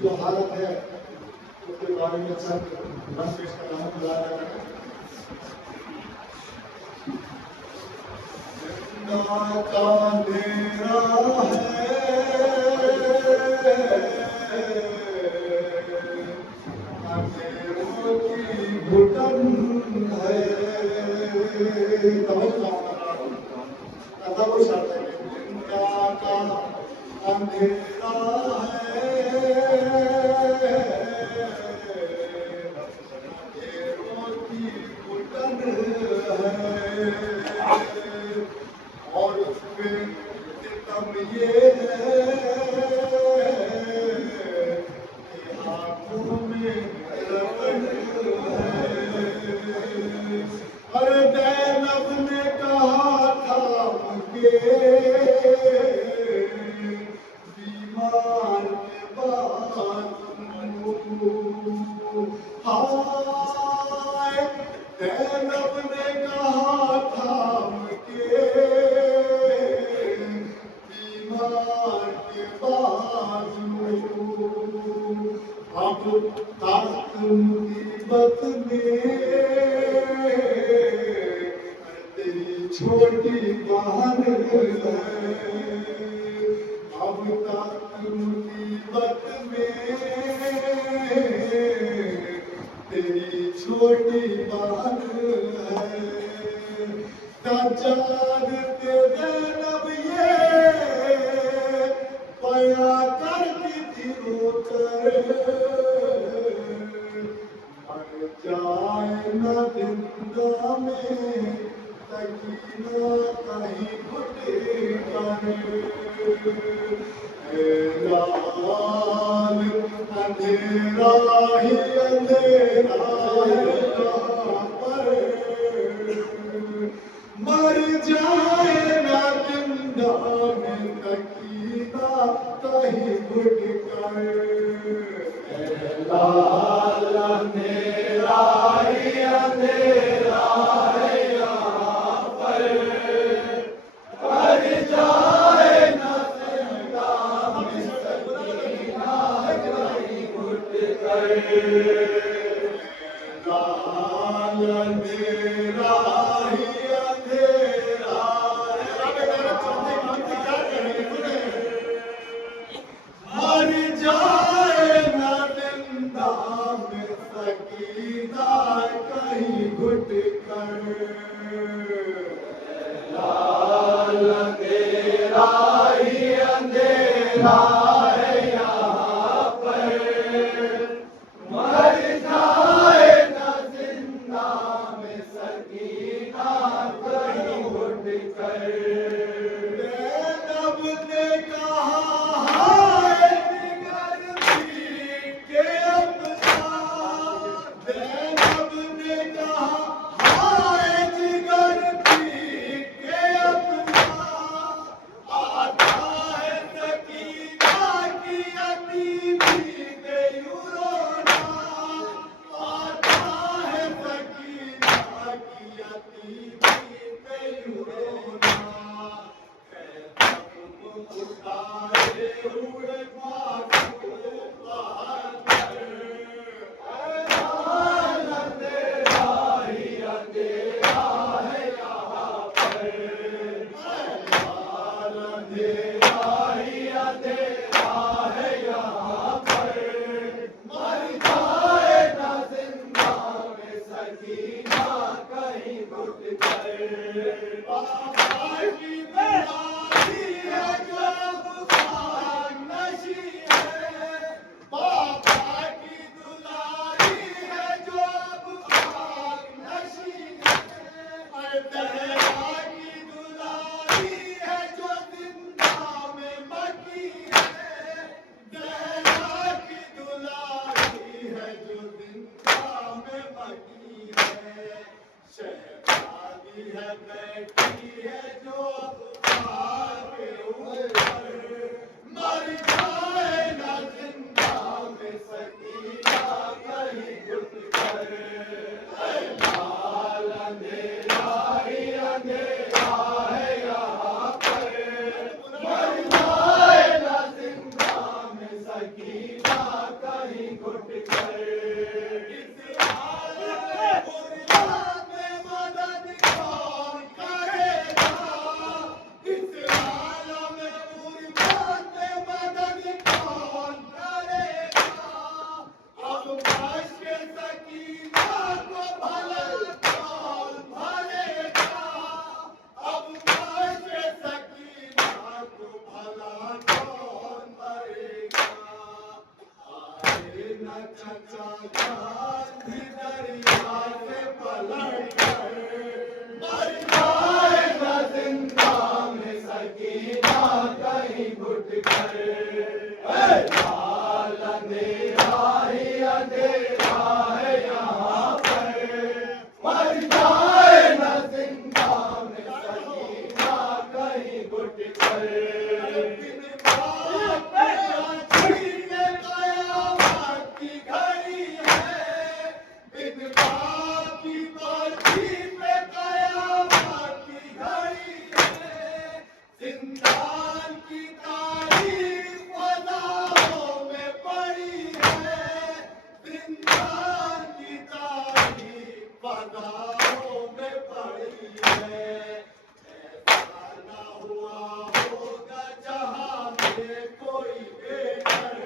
जो हालत है उसके बारे में सब पेश का नाम बुला रहे हैं। अंधेरा है अंधेरों की घुटन है अंधेरा और उसमें सितम ये है कि आँखों में रतन है। अरे दैनब ने कहा था मुझे बीमार के बाद हाय दैनब ने कहा था अब तक मुसीबत में तेरी छोटी बहन है। अब तक मुसीबत में तेरी छोटी बहन है। सजाद तेरे नब ये बया करती थी रोकर मर जाए न जिंदा में सकीना कहीं घुटे लाल अंधेरा ही अंधेरा पर मर जाए ना जिंदा में तकीना कहीं घुट कर लाल अंधेरा ही अंधेरा है यहाँ पर मर जाए ना जिंदा में तकीना कहीं घुट कर लाल अंधेरा कहीं घुट कर लाल अंधेरा ही अंधेरा है यहाँ पर मर जाए न जिंदा सकीना कहीं घुट कर। बाबा की दुलारी है जो अब खामनशी है, बाबा की दुलारी है जो अब खामनशी है। अरे दहरा की दुलारी है जो जिंदा में मकी है, दहरा की दुलारी है जो जिंदा में मकी है। शहजादी है बैठी है जो अब आगे ऊपर, मर जाए ना जिंदा में सकीना कहीं घुट कर। लाल अंधेरा ही अंधेरा है यहाँ पर, मर जाए ना जिंदा में सकीना कहीं घुट कर। इस आलम गुरबात में मदद कौन करेगा, इस आलम गुरबात में मदद कौन करेगा। अब बख्श सकीना को भला कौन भरेगा, अब बख्श सकीना को भला कौन भरेगा। आए न चचा गांधी दरिया से पलट कर, मर जाए न जिंदा में सकीना कहीं घुट कर। लाल अंधेरा ही अंधेरा है यहाँ पर, मर जाए न जिंदा में सकीना कहीं घुट कर। बिन बाप छड़ी में कयामत की घड़ी है, बिन बाप की पर्ची पे कयामत की घड़ी है। जिंदान की तारीफ फजाओं में पड़ी है, जिंदान की तारीफ फजाओं में पड़ी है। ऐसा ना हुआ होगा जहां में कोई बेघर,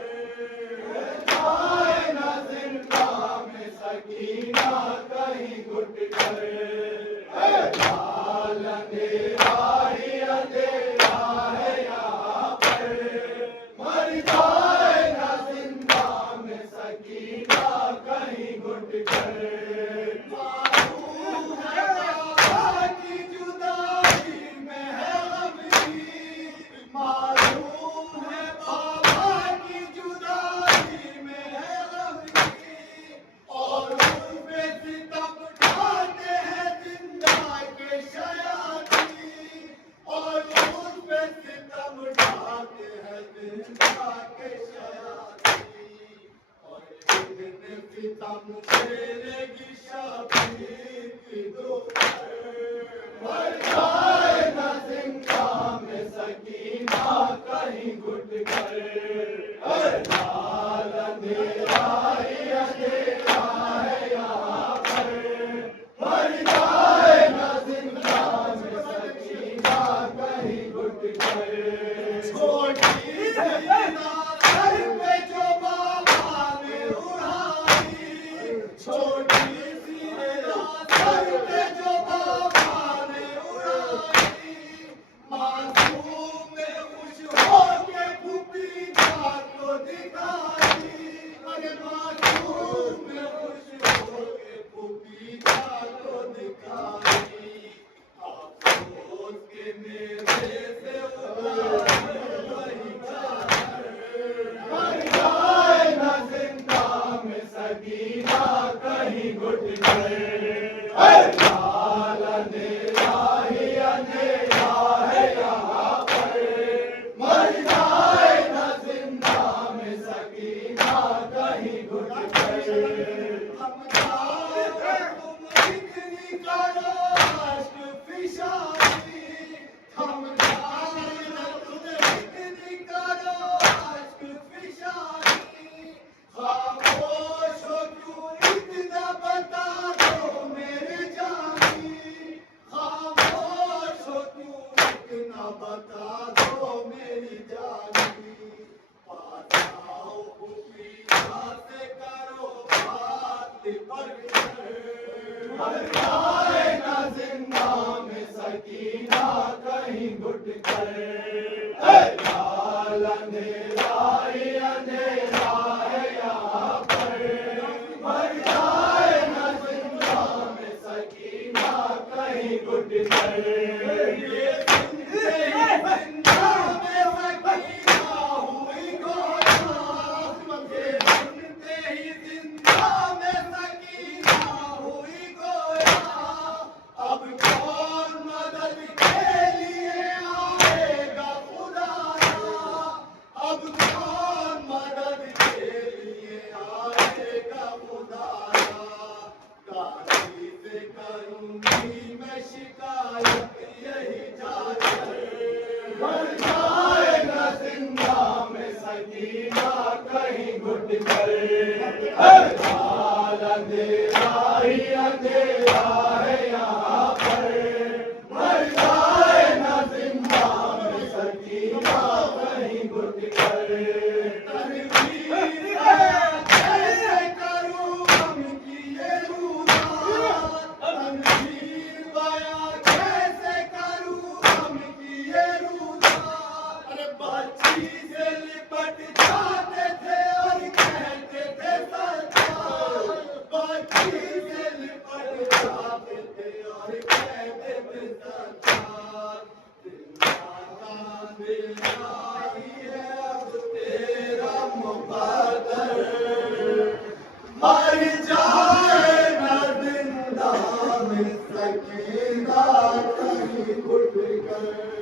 जाए न जिंदा में सकीना कहीं घुट कर। लाल अंधेरा ही अंधेरा है यहाँ पर, मर जाए न जिंदा में सकीना कहीं घुट कर। मालूम है बाबा की जुदाई में है गमी, मालूम है बाबा की जुदाई में है गमी। और उन पे सितम ढाते हैं जिंदा के शयाती, और उन पे सितम ढाते हैं जिंदा के शयाती। और एक दिन सितम झेलेगी शबीर की दोपहर, मर जाए न जिंदा में सकीना कहीं घुट कर। लाल अंधेरा ही अंधेरा है यहाँ पर, मर जाए न जिंदा में सकीना कहीं घुट कर। छोटी सी सर पे जो बाबा ने उड़ाई, छोटी सी सर पे जो बाबा ने उड़ाई। मासूम ने खुश होके फूफी जान को दिखाई, अरे मासूम ने खुश होके फूफी जान को दिखाई। अफसोस के मेरे से उतारी वही चादर, मर जाए न जिंदा में सकीना कहीं घुट कर। लाल अंधेरा ही अंधेरा है यहाँ पर, मर जाए न जिंदा में सकीना कहीं घुट कर। हम जाओ तुम इतनी करो अश्क फिशानी, हम जाओ तुम इतनी करो अश्क फिशानी। खामोश हो क्यों इतना बता दो मेरे जानी, खामोश हो क्यों इतना बता दो मेरी जानी। पास आओ फूफी से करो बात पर, मर जाए ना जिंदा में सकीना कहीं घुट कर। लाल अंधेरा ही अंधेरा है यहाँ पर, मर जाए ना जिंदा में सकीना कहीं घुट कर। ये जिंदा में सकीना हुई गोया, ये सुनते ही जिंदा में सकीना हुई गोया। अब कौन मदद के लिए आएगा खुदाया, अब कौन मदद के लिए आएगा खुदाया। काशी से करूंगी मैं शिकायत यही जाकर, मर जाए ना जिंदा में सकीना कहीं घुट कर। लाल अंधेरा ही अंधेरा है यहाँ पर, मर जाए ना जिंदा में सकीना कहीं घुट कर। तनवीर कैसे करूं हम की ये रुबात, तनवीर बयां कैसे करूं हम की ये रुबात। अरे बच्ची से लिपट जाते थे और कहते थे सरकार, बच्ची से लिपट जाते थे और कहते थे सरकार। जिंदा मेरा ही है अब तेरा मुकद्दर, मर जाए ना जिंदा में सकीना कहीं घुट कर।